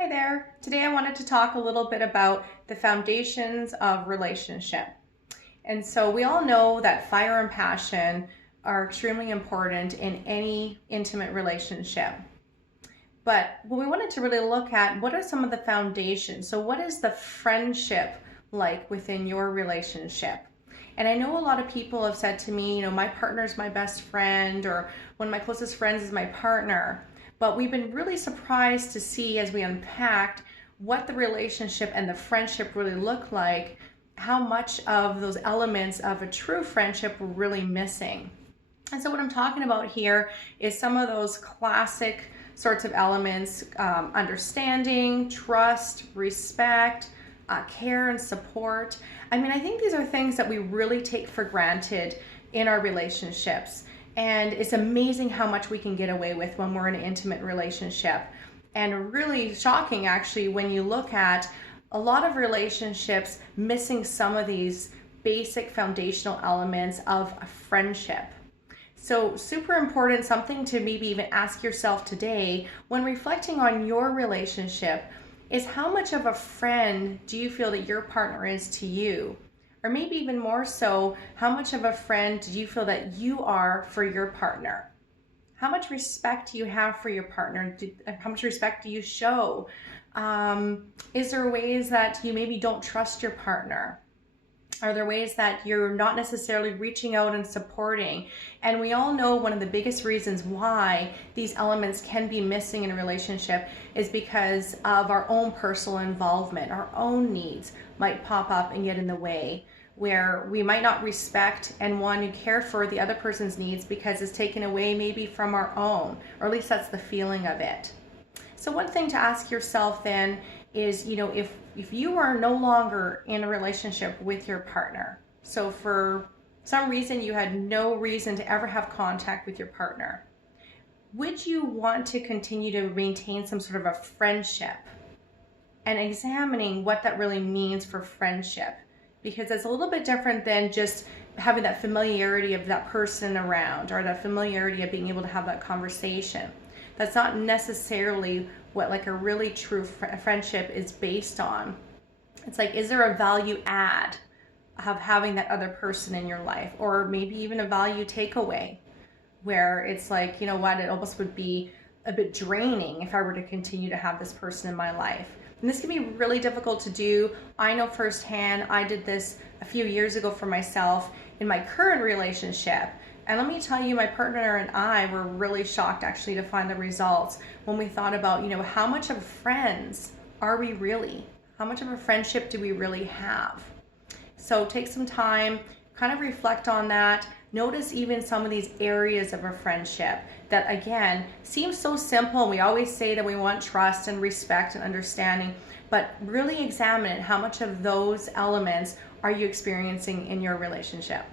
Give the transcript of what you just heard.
Hi there. Today I wanted to talk a little bit about the foundations of relationship. And so we all know that fire and passion are extremely important in any intimate relationship. But what we wanted to really look at, what are some of the foundations? So what is the friendship like within your relationship? And I know a lot of people have said to me, my partner's my best friend, or one of my closest friends is my partner. But we've been really surprised to see as we unpacked what the relationship and the friendship really look like, how much of those elements of a true friendship were really missing. And so what I'm talking about here is some of those classic sorts of elements: understanding, trust, respect, care and support. I think these are things that we really take for granted in our relationships. And it's amazing how much we can get away with when we're in an intimate relationship. And really shocking, actually, when you look at a lot of relationships missing some of these basic foundational elements of a friendship. So super important, something to maybe even ask yourself today when reflecting on your relationship is: how much of a friend do you feel that your partner is to you? Or maybe even more so, how much of a friend do you feel that you are for your partner? How much respect do you have for your partner? How much respect do you show? Is there ways that you maybe don't trust your partner? Are there ways that you're not necessarily reaching out and supporting? And we all know one of the biggest reasons why these elements can be missing in a relationship is because of our own personal involvement. Our own needs might pop up and get in the way, where we might not respect and want to care for the other person's needs because it's taken away maybe from our own, or at least that's the feeling of it. So one thing to ask yourself then is, if you are no longer in a relationship with your partner, so for some reason you had no reason to ever have contact with your partner, would you want to continue to maintain some sort of a friendship? And examining what that really means for friendship, because it's a little bit different than just having that familiarity of that person around, or that familiarity of being able to have that conversation. That's not necessarily what like a really true friendship is based on. It's like, is there a value add of having that other person in your life, or maybe even a value takeaway, where it's like, it almost would be a bit draining if I were to continue to have this person in my life. And this can be really difficult to do. I know firsthand. I did this a few years ago for myself in my current relationship. And let me tell you, my partner and I were really shocked actually to find the results when we thought about, how much of friends are we really? How much of a friendship do we really have? So take some time, kind of reflect on that. Notice even some of these areas of a friendship that, again, seem so simple. We always say that we want trust and respect and understanding, but really examine it. How much of those elements are you experiencing in your relationship?